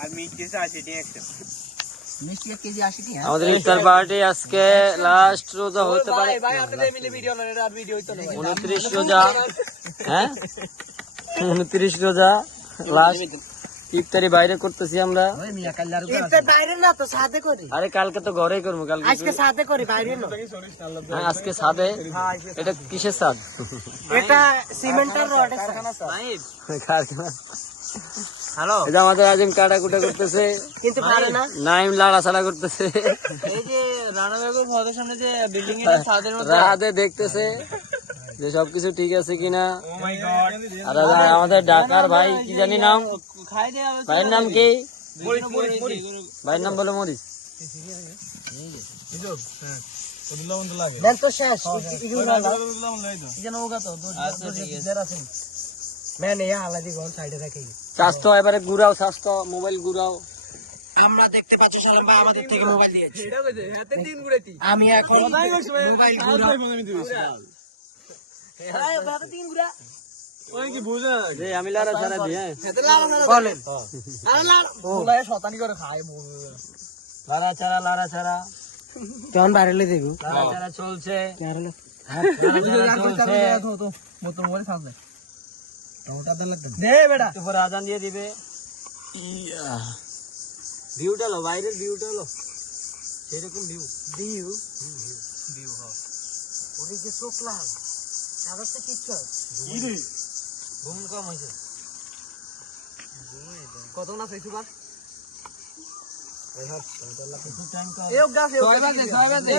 আর মিষ্টি 80 টাকা মিষ্টি 1 কেজি 80 টাকা। আমাদের ইফতার পার্টি আজকে লাস্ট রোজা হতে পারে। ভাই আপনাদের মিলে ভিডিও না, আর ভিডিও হইতো না। 29 রোজা, হ্যাঁ 29 রোজা লাস্ট ইফতারি বাইরে করতেছি আমরা। ওই মিয়া কাল্লার ইফতার বাইরে না তো সাথে করি। আরে কালকে তো ঘরেই করবো, কালকে আজকে সাথে করি বাইরে না। হ্যাঁ, আজকে সাদে। এটা কিসের সাদ? এটা সিমেন্টের রডের কারখানা। কারখানা। হ্যালো, এটা আমাদের আজিম কাটাকুটা করতেছে, কিন্তু পারে না। নাইম লাড়াছাড়া করতেছে, এই যে রানা বেগম ঘরের সামনে যে বিল্ডিং এর ছাদের মধ্যে রাতে দেখতেছে যে সবকিছু ঠিক আছে কিনা। ও মাই গড আর আমাদের ঢাকার ভাই কি জানি নাম, খাই দেয়া হবে। ভাইয়ের নাম কি? মরিচ ভাইয়ের নাম বলো মরিচ। দেন তো শেষ। যেন ওগা তো ম্যান এই আলাদি গন সাইডে রাখি। স্বাস্থ্য এবারে ঘুরাও, স্বাস্থ্য মোবাইল ঘুরাও। আমরা দেখতে পাচ্ছি সালাম ভাই আমাদের থেকে মোবাইল দিয়েছে। এটা কইছে হাতে দিন ঘুরেতি। আমি এখন মোবাইল ঘুরাও। এই বাবা তিন ঘুরা। যে আমি লাড়াছাড়া দিই, হ্যাঁ বলেন। আরে না ওলাই শতানি করে খায় লাড়াছাড়া লাড়াছাড়া কেমন বাইরে লে দেখো। লাড়াছাড়া চলছে, কেন লে? লাড়াছাড়া চলছে। মতো মরে থাকবে ওটা তো লাগবে। দে বেটা তারপরে আজান দিয়ে দিবে। ভিউটা লো, বাইরের ভিউটা লো, সেরকম ভিউ। দিউ ওরে যে চোখ লাল সাদা তো কিচ্ছু ঘুম কম হয়েছে। কত না চাইছো বাস টাইম এ গাছ 6 বাজে